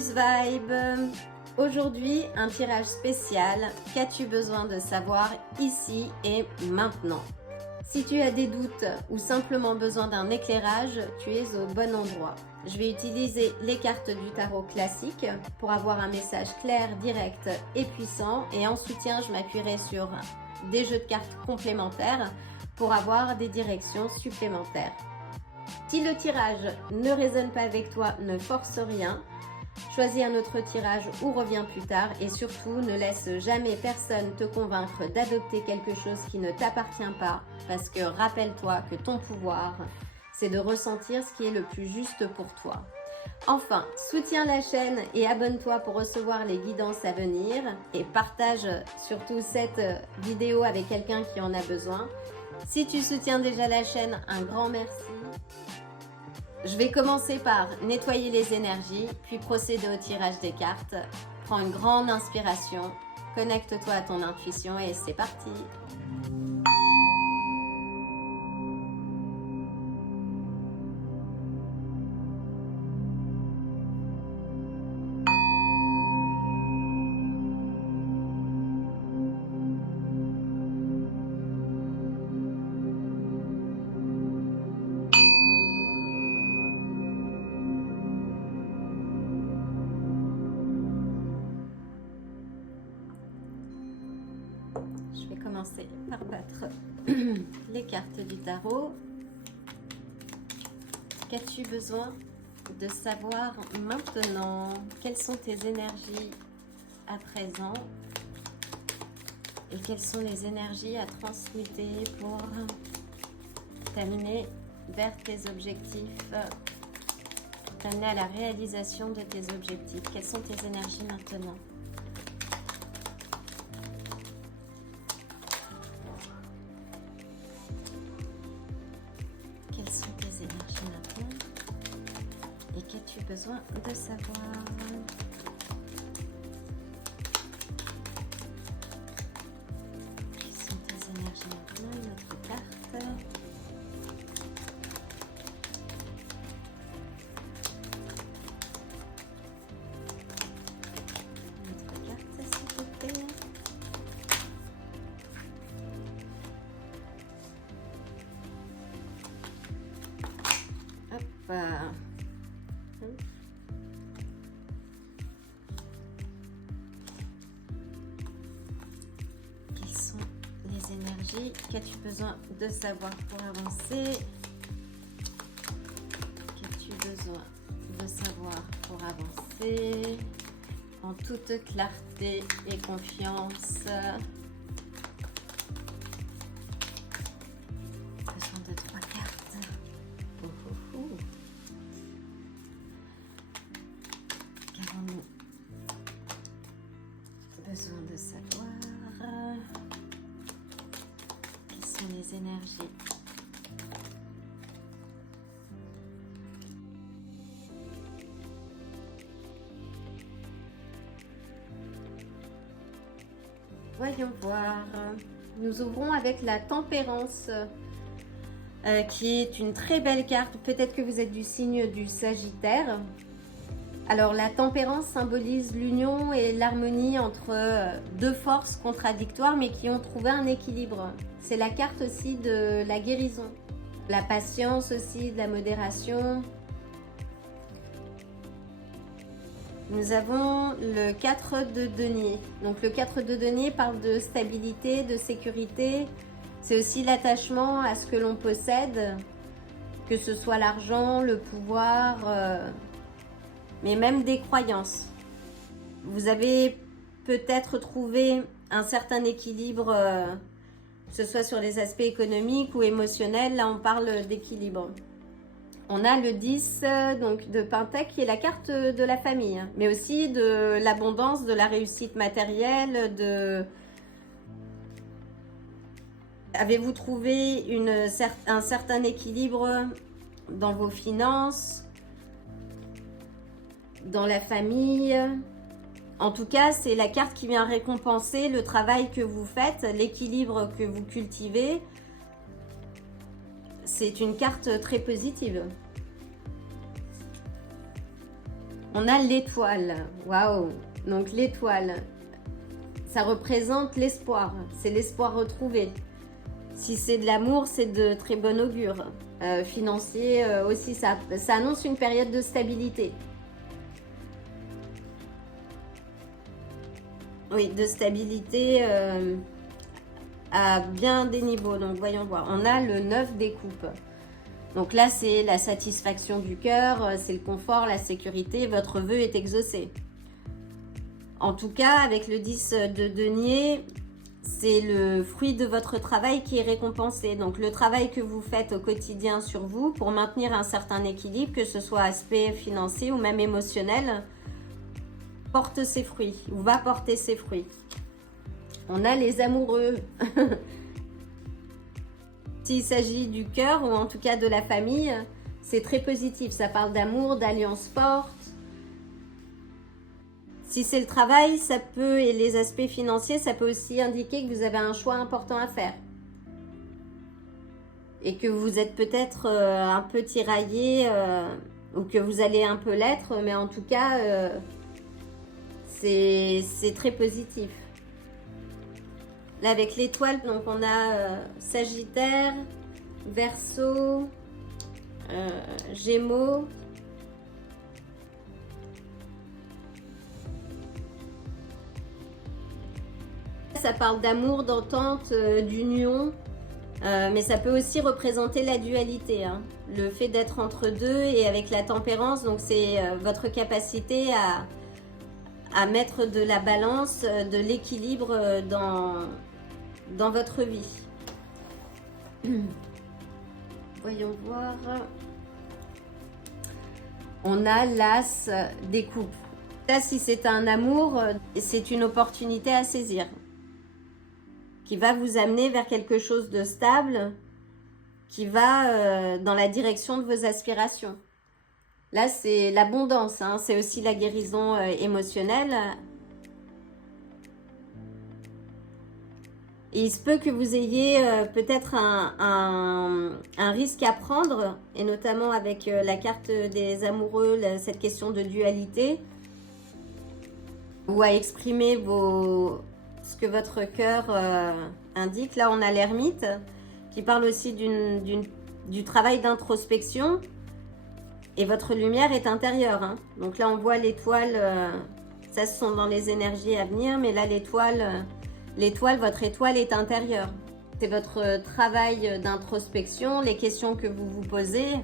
Vénus Vibe. Aujourd'hui, un tirage spécial. Qu'as-tu besoin de savoir ici et maintenant? Si tu as des doutes ou simplement besoin d'un éclairage, tu es au bon endroit. Je vais utiliser les cartes du tarot classique pour avoir un message clair, direct et puissant. Et en soutien, je m'appuierai sur des jeux de cartes complémentaires pour avoir des directions supplémentaires. Si le tirage ne résonne pas avec toi, ne force rien. Choisis un autre tirage ou reviens plus tard et surtout ne laisse jamais personne te convaincre d'adopter quelque chose qui ne t'appartient pas parce que rappelle-toi que ton pouvoir, c'est de ressentir ce qui est le plus juste pour toi. Enfin, soutiens la chaîne et abonne-toi pour recevoir les guidances à venir et partage surtout cette vidéo avec quelqu'un qui en a besoin. Si tu soutiens déjà la chaîne, un grand merci. Je vais commencer par nettoyer les énergies, puis procéder au tirage des cartes. Prends une grande inspiration, connecte-toi à ton intuition et c'est parti! Je vais commencer par battre les cartes du tarot. Qu'as-tu besoin de savoir maintenant? Quelles sont tes énergies à présent? Et quelles sont les énergies à transmuter pour t'amener vers tes objectifs, t'amener à la réalisation de tes objectifs? Quelles sont tes énergies maintenant? Quelles sont tes énergies maintenant? Et qu'as-tu besoin de savoir? Quelles sont tes énergies maintenant? Une autre carte. Une autre carte, s'il te plaît. Hop. Quelles sont les énergies? Qu'as-tu besoin de savoir pour avancer? Qu'as-tu besoin de savoir pour avancer? En toute clarté et confiance. Besoin de 3 cartes. Qu'avons-nous besoin de savoir? Quelles sont les énergies? Voyons voir. Nous ouvrons avec la tempérance, qui est une très belle carte. Peut-être que vous êtes du signe du Sagittaire. Alors la tempérance symbolise l'union et l'harmonie entre deux forces contradictoires mais qui ont trouvé un équilibre. C'est la carte aussi de la guérison, la patience aussi, de la modération. Nous avons le 4 de denier. Donc le 4 de denier parle de stabilité, de sécurité. C'est aussi l'attachement à ce que l'on possède, que ce soit l'argent, le pouvoir, mais même des croyances. Vous avez peut-être trouvé un certain équilibre, que ce soit sur les aspects économiques ou émotionnels. Là, on parle d'équilibre. On a le 10 donc de Pentacle qui est la carte de la famille, mais aussi de l'abondance, de la réussite matérielle. Avez-vous trouvé un certain équilibre dans vos finances, dans la famille? En tout cas, c'est la carte qui vient récompenser le travail que vous faites, l'équilibre que vous cultivez. C'est une carte très positive. On a l'étoile. Waouh! Donc l'étoile, ça représente l'espoir. C'est l'espoir retrouvé. Si c'est de l'amour, c'est de très bon augure. Financier aussi, ça annonce une période de stabilité. Oui, de stabilité à bien des niveaux. Donc voyons voir. On a le 9 des coupes. Donc là, c'est la satisfaction du cœur, c'est le confort, la sécurité. Votre vœu est exaucé. En tout cas, avec le 10 de denier, c'est le fruit de votre travail qui est récompensé. Donc le travail que vous faites au quotidien sur vous pour maintenir un certain équilibre, que ce soit aspect financier ou même émotionnel, porte ses fruits ou va porter ses fruits. On a les amoureux. S'il s'agit du cœur ou en tout cas de la famille, c'est très positif. Ça parle d'amour, d'alliance forte. Si c'est le travail, ça peut, et les aspects financiers, ça peut aussi indiquer que vous avez un choix important à faire. Et que vous êtes peut-être un peu tiraillé, ou que vous allez un peu l'être, mais en tout cas, c'est très positif. Là, avec l'étoile, donc on a Sagittaire, Verseau, Gémeaux. Ça parle d'amour, d'entente, d'union, mais ça peut aussi représenter la dualité, hein. Le fait d'être entre deux et avec la tempérance, donc c'est votre capacité à mettre de la balance, de l'équilibre dans votre vie. Voyons voir. On a l'as des coupes. Là, si c'est un amour, c'est une opportunité à saisir qui va vous amener vers quelque chose de stable, qui va dans la direction de vos aspirations. Là, c'est l'abondance, hein, c'est aussi la guérison émotionnelle. Et il se peut que vous ayez peut-être un risque à prendre, et notamment avec la carte des amoureux, cette question de dualité, ou à exprimer ce que votre cœur indique. Là, on a l'ermite, qui parle aussi du travail d'introspection, et votre lumière est intérieure, hein. Donc là, on voit l'étoile, ça, ce sont dans les énergies à venir, mais là, l'étoile, votre étoile est intérieure. C'est votre travail d'introspection, les questions que vous vous posez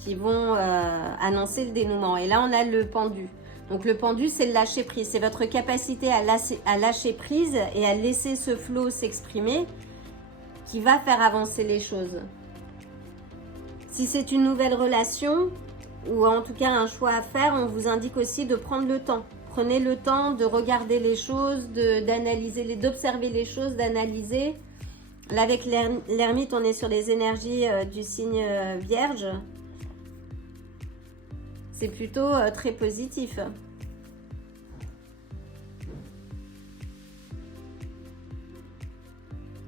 qui vont annoncer le dénouement. Et là, on a le pendu. Donc le pendu, c'est le lâcher prise. C'est votre capacité à lâcher prise et à laisser ce flot s'exprimer qui va faire avancer les choses. Si c'est une nouvelle relation ou en tout cas un choix à faire, on vous indique aussi de prendre le temps. Prenez le temps de regarder les choses, d'analyser, d'observer les choses, d'analyser. Là, avec l'ermite, on est sur les énergies du signe Vierge. C'est plutôt très positif.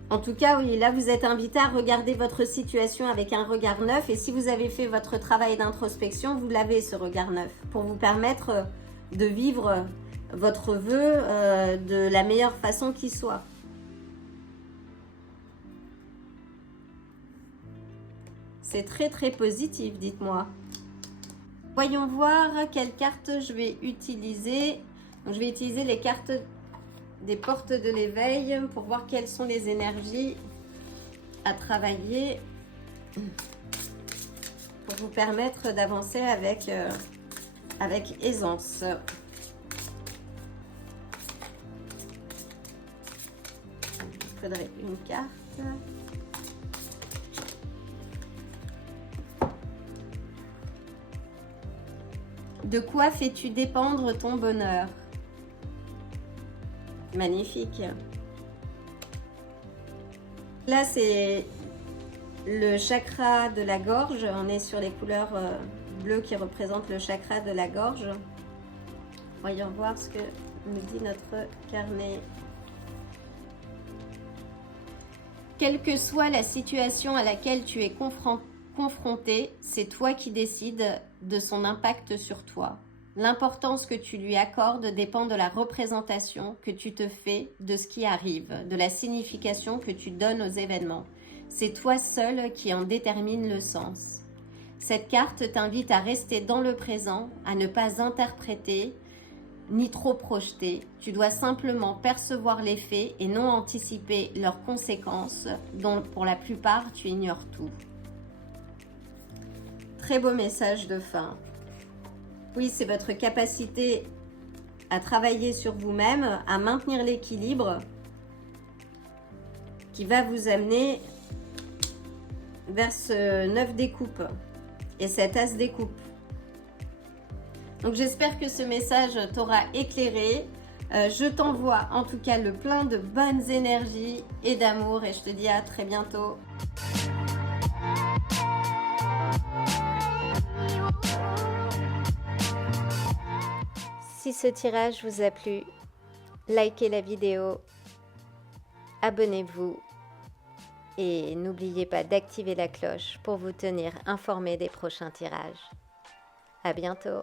En tout cas, oui, là, vous êtes invité à regarder votre situation avec un regard neuf. Et si vous avez fait votre travail d'introspection, vous l'avez, ce regard neuf, pour vous permettre de vivre votre vœu de la meilleure façon qui soit. C'est très, très positif, dites-moi. Voyons voir quelle carte je vais utiliser. Donc, je vais utiliser les cartes des portes de l'éveil pour voir quelles sont les énergies à travailler pour vous permettre d'avancer avec aisance. Il faudrait une carte. De quoi fais-tu dépendre ton bonheur? Magnifique. Là, c'est le chakra de la gorge. On est sur les couleurs bleues qui représentent le chakra de la gorge. Voyons voir ce que nous dit notre carnet. Quelle que soit la situation à laquelle tu es confronter, c'est toi qui décides de son impact sur toi. L'importance que tu lui accordes dépend de la représentation que tu te fais de ce qui arrive, de la signification que tu donnes aux événements. C'est toi seul qui en détermine le sens. Cette carte t'invite à rester dans le présent, à ne pas interpréter ni trop projeter. Tu dois simplement percevoir les faits et non anticiper leurs conséquences, dont pour la plupart tu ignores tout. Très beau message de fin. Oui, c'est votre capacité à travailler sur vous-même, à maintenir l'équilibre qui va vous amener vers ce 9 des coupes et cet as des coupes. Donc j'espère que ce message t'aura éclairé. Je t'envoie en tout cas le plein de bonnes énergies et d'amour et je te dis à très bientôt. Si ce tirage vous a plu, likez la vidéo, abonnez-vous et n'oubliez pas d'activer la cloche pour vous tenir informé des prochains tirages. À bientôt.